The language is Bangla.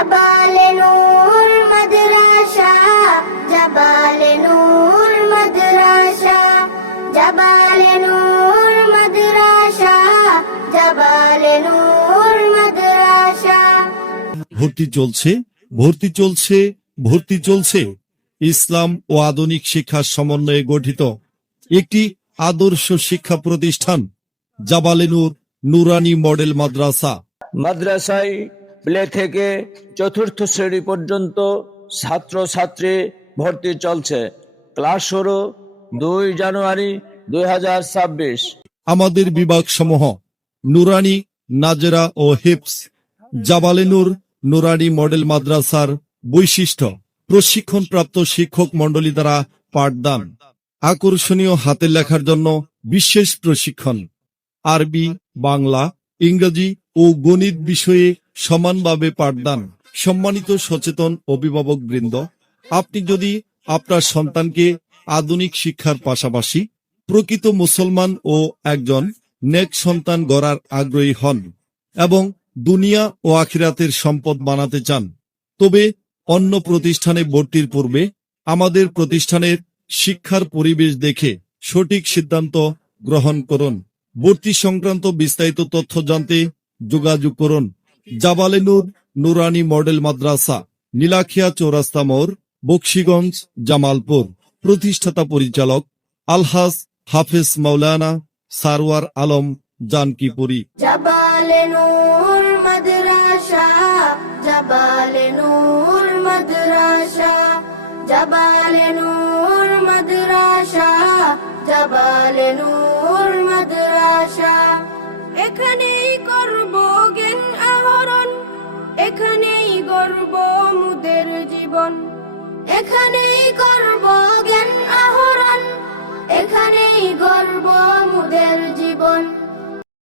জাবালে নূর মাদ্রাসা, জাবালে নূর মাদ্রাসা, জাবালে নূর মাদ্রাসা, জাবালে নূর মাদ্রাসা। ভর্তি চলছে, ভর্তি চলছে, ভর্তি চলছে। ইসলাম ও আধুনিক শিক্ষার সমন্বয়ে গঠিত একটি আদর্শ শিক্ষা প্রতিষ্ঠান জাবালে নূর নুরানি মডেল মাদ্রাসা। মাদ্রাসায় প্লে থেকে চতুর্থ শ্রেণী পর্যন্ত ছাত্রছাত্রী ভর্তি চলছে। ক্লাস শুরু 2 জানুয়ারি 2026। আমাদের বিভাগ সমূহ নুরানি, নাজেরা ও হিপস। জাবালে নূর নুরানি মডেল মাদ্রাসার বৈশিষ্ট্য: প্রশিক্ষণপ্রাপ্ত শিক্ষক মণ্ডলী দ্বারা পাঠদান, আকর্ষণীয় হাতের লেখার জন্য বিশেষ প্রশিক্ষণ, আরবি, বাংলা, ইংরেজি ও গণিত বিষয়ে সমানভাবে পাঠদান। সম্মানিত সচেতন অভিভাবক বৃন্দ, আপনি যদি আপনার সন্তানকে আধুনিক শিক্ষার পাশাপাশি প্রকৃত মুসলমান ও একজন নেক সন্তান গড়ার আগ্রহী হন এবং দুনিয়া ও আখিরাতের সম্পদ বানাতে চান, তবে অন্য প্রতিষ্ঠানে ভর্তির পূর্বে আমাদের প্রতিষ্ঠানের শিক্ষার পরিবেশ দেখে সঠিক সিদ্ধান্ত গ্রহণ করুন। ভর্তি সংক্রান্ত বিস্তারিত তথ্য জানতে যোগাযোগ করুন জাবালে নূর নুরানি মডেল মাদ্রাসা, নীলাখিয়া চৌরাস্তা মোড়, বকশীগঞ্জ, জামালপুর। প্রতিষ্ঠাতা পরিচালক আলহাজ হাফেজ মাওলানা সারওয়ার আলম জানকিপুরি। জাবালে নূর মাদ্রাসা, জাবালে নূর মাদ্রাসা, জাবালে নূর মাদ্রাসা, জাবালে নূর মাদ্রাসা। এখানেই করব জ্ঞান আহরণ, এখানেই গড়ব মুদের জীবন, এখানেই করব